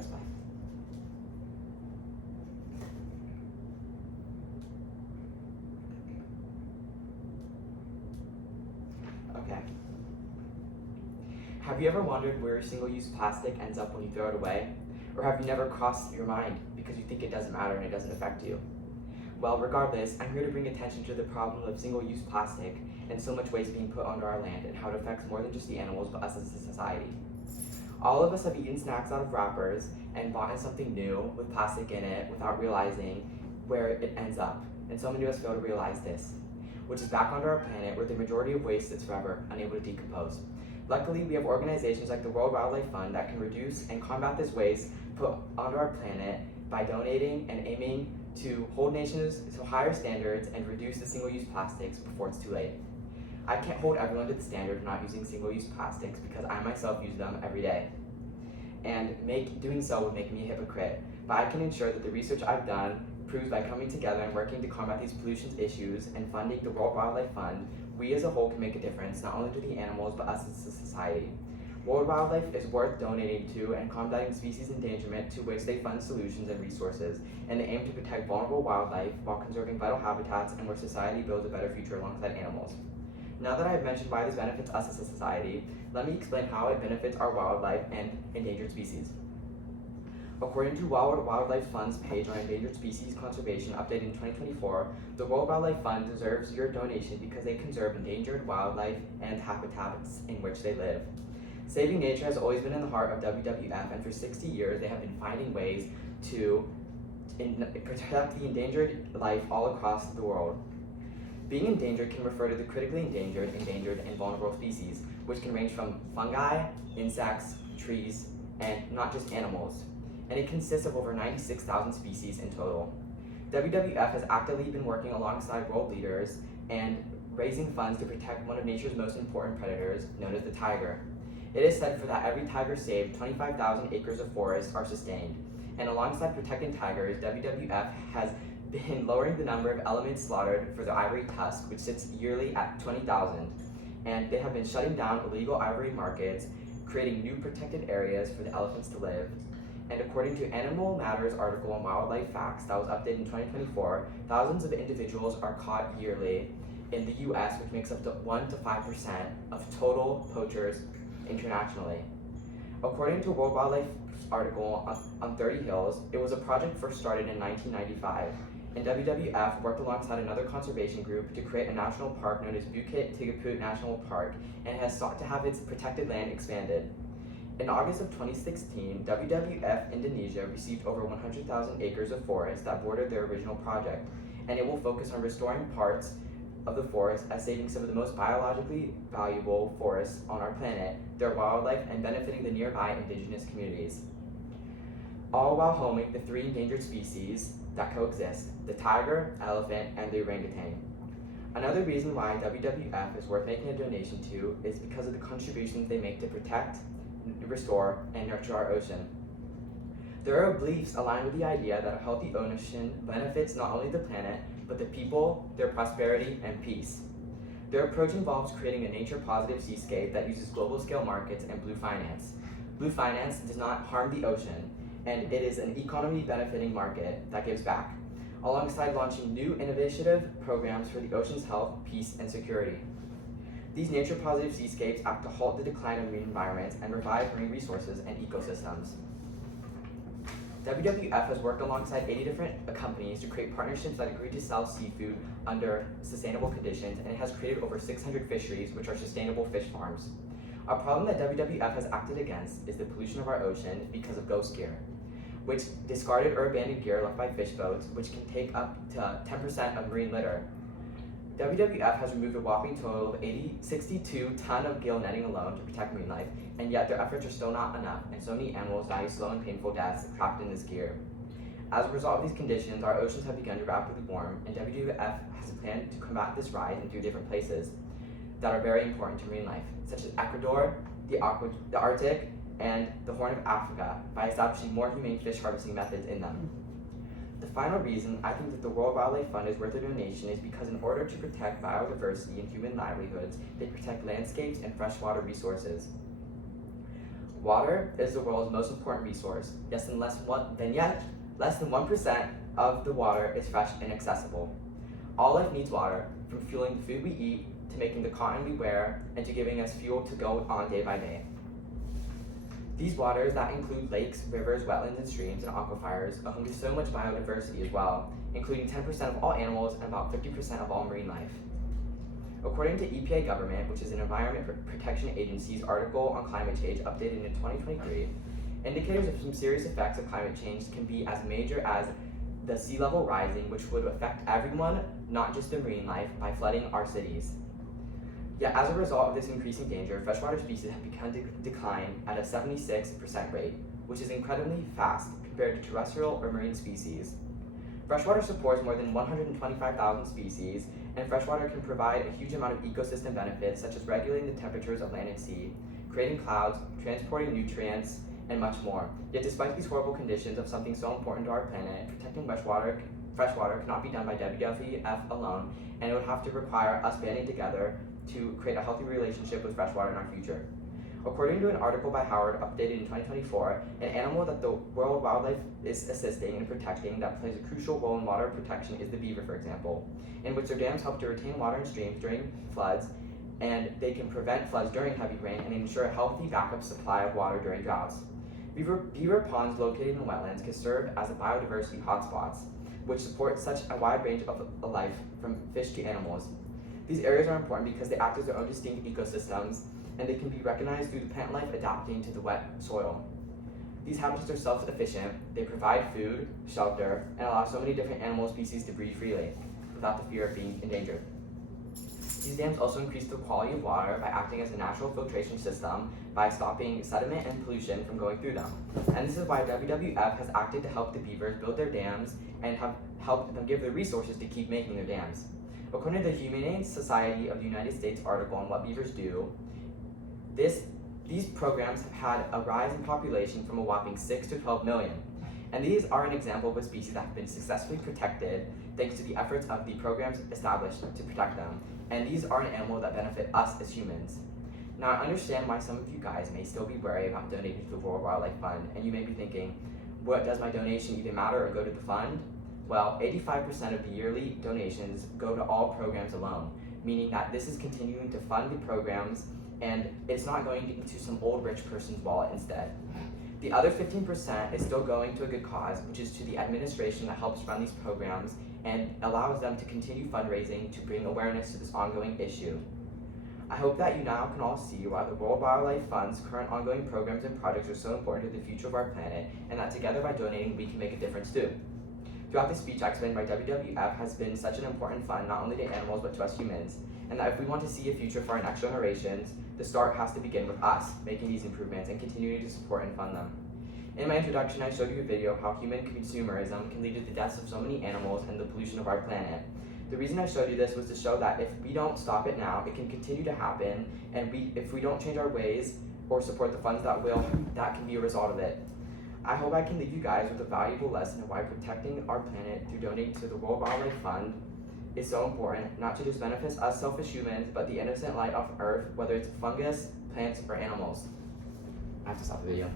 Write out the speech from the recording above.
press play. Okay. Have you ever wondered where single-use plastic ends up when you throw it away? Or have you never crossed your mind because you think it doesn't matter and it doesn't affect you? Well, regardless, I'm here to bring attention to the problem of single-use plastic and so much waste being put onto our land and how it affects more than just the animals but us as a society. All of us have eaten snacks out of wrappers and bought something new with plastic in it without realizing where it ends up. And so many of us fail to realize this, which is back onto our planet where the majority of waste sits forever, unable to decompose. Luckily, we have organizations like the World Wildlife Fund that can reduce and combat this waste put onto our planet by donating and aiming to hold nations to higher standards and reduce the single-use plastics before it's too late. I can't hold everyone to the standard of not using single-use plastics because I myself use them every day. And doing so would make me a hypocrite, but I can ensure that the research I've done proves by coming together and working to combat these pollution issues and funding the World Wildlife Fund, we as a whole can make a difference, not only to the animals, but us as a society. World Wildlife is worth donating to and combating species endangerment to which they fund solutions and resources, and they aim to protect vulnerable wildlife while conserving vital habitats and where society builds a better future alongside animals. Now that I have mentioned why this benefits us as a society, let me explain how it benefits our wildlife and endangered species. According to World Wildlife Fund's page on endangered species conservation updated in 2024, the World Wildlife Fund deserves your donation because they conserve endangered wildlife and habitats in which they live. Saving nature has always been in the heart of WWF, and for 60 years they have been finding ways to protect the endangered life all across the world. Being endangered can refer to the critically endangered, and vulnerable species, which can range from fungi, insects, trees, and not just animals. And it consists of over 96,000 species in total. WWF has actively been working alongside world leaders and raising funds to protect one of nature's most important predators, known as the tiger. It is said for that every tiger saved, 25,000 acres of forest are sustained. And alongside protecting tigers, WWF has been lowering the number of elements slaughtered for the ivory tusk, which sits yearly at 20,000. And they have been shutting down illegal ivory markets, creating new protected areas for the elephants to live. And according to Animal Matters article on Wildlife Facts that was updated in 2024, thousands of individuals are caught yearly in the US, which makes up to 1 to 5% of total poachers internationally. According to World Wildlife article on 30 Hills, it was a project first started in 1995, and WWF worked alongside another conservation group to create a national park known as Bukit Tigaput National Park, and has sought to have its protected land expanded. In August of 2016, WWF Indonesia received over 100,000 acres of forest that bordered their original project, and it will focus on restoring parts of the forest as saving some of the most biologically valuable forests on our planet, their wildlife, and benefiting the nearby indigenous communities. All while homing the 3 endangered species that coexist, the tiger, elephant, and the orangutan. Another reason why WWF is worth making a donation to is because of the contributions they make to protect, restore, and nurture our ocean. There are beliefs aligned with the idea that a healthy ocean benefits not only the planet, but the people, their prosperity, and peace. Their approach involves creating a nature-positive seascape that uses global-scale markets and blue finance. Blue finance does not harm the ocean, and it is an economy-benefiting market that gives back, alongside launching new innovative programs for the ocean's health, peace, and security. These nature-positive seascapes act to halt the decline of marine environments and revive marine resources and ecosystems. WWF has worked alongside 80 different companies to create partnerships that agree to sell seafood under sustainable conditions, and it has created over 600 fisheries, which are sustainable fish farms. A problem that WWF has acted against is the pollution of our ocean because of ghost gear, which discarded or abandoned gear left by fish boats, which can take up to 10% of marine litter. WWF has removed a whopping total of 62 tons of gill netting alone to protect marine life, and yet their efforts are still not enough, and so many animals die slow and painful deaths trapped in this gear. As a result of these conditions, our oceans have begun to rapidly warm, and WWF has a plan to combat this rise in 3 different places that are very important to marine life, such as Ecuador, the Arctic, and the Horn of Africa, by establishing more humane fish harvesting methods in them. The final reason I think that the World Wildlife Fund is worth a donation is because in order to protect biodiversity and human livelihoods, they protect landscapes and freshwater resources. Water is the world's most important resource, yet less than 1% of the water is fresh and accessible. All life needs water, from fueling the food we eat, to making the cotton we wear, and to giving us fuel to go on day by day. These waters that include lakes, rivers, wetlands, and streams, and aquifers are home to so much biodiversity as well, including 10% of all animals and about 50% of all marine life. According to EPA Government, which is an Environment Protection Agency's article on climate change updated in 2023, indicators of some serious effects of climate change can be as major as the sea level rising, which would affect everyone, not just the marine life, by flooding our cities. Yet as a result of this increasing danger, freshwater species have begun to decline at a 76% rate, which is incredibly fast compared to terrestrial or marine species. Freshwater supports more than 125,000 species, and freshwater can provide a huge amount of ecosystem benefits, such as regulating the temperatures of land and sea, creating clouds, transporting nutrients, and much more. Yet despite these horrible conditions of something so important to our planet, protecting freshwater cannot be done by WWF alone, and it would have to require us banding together to create a healthy relationship with freshwater in our future. According to an article by Howard updated in 2024, an animal that the World Wildlife is assisting and protecting that plays a crucial role in water protection is the beaver, for example, in which their dams help to retain water in streams during floods, and they can prevent floods during heavy rain and ensure a healthy backup supply of water during droughts. Beaver ponds located in wetlands can serve as a biodiversity hotspots, which support such a wide range of life from fish to animals. These areas are important because they act as their own distinct ecosystems, and they can be recognized through the plant life adapting to the wet soil. These habitats are self-sufficient, they provide food, shelter, and allow so many different animal species to breed freely, without the fear of being endangered. These dams also increase the quality of water by acting as a natural filtration system by stopping sediment and pollution from going through them. And this is why WWF has acted to help the beavers build their dams and have helped them give the resources to keep making their dams. According to the Humane Society of the United States article on what beavers do, these programs have had a rise in population from a whopping 6 to 12 million. And these are an example of a species that have been successfully protected thanks to the efforts of the programs established to protect them. And these are an animal that benefit us as humans. Now, I understand why some of you guys may still be wary about donating to the World Wildlife Fund, and you may be thinking, what does my donation either matter or go to the fund? Well, 85% of the yearly donations go to all programs alone, meaning that this is continuing to fund the programs and it's not going into some old rich person's wallet instead. The other 15% is still going to a good cause, which is to the administration that helps run these programs and allows them to continue fundraising to bring awareness to this ongoing issue. I hope that you now can all see why the World Wildlife Fund's current ongoing programs and projects are so important to the future of our planet, and that together by donating we can make a difference too. Throughout this speech, I explained why WWF has been such an important fund not only to animals but to us humans, and that if we want to see a future for our next generations, the start has to begin with us making these improvements and continuing to support and fund them. In my introduction, I showed you a video of how human consumerism can lead to the deaths of so many animals and the pollution of our planet. The reason I showed you this was to show that if we don't stop it now, it can continue to happen, and if we don't change our ways or support the funds that will, that can be a result of it. I hope I can leave you guys with a valuable lesson of why protecting our planet through donating to the World Wildlife Fund is so important, not to just benefit us selfish humans, but the innocent life of Earth, whether it's fungus, plants, or animals. I have to stop the video.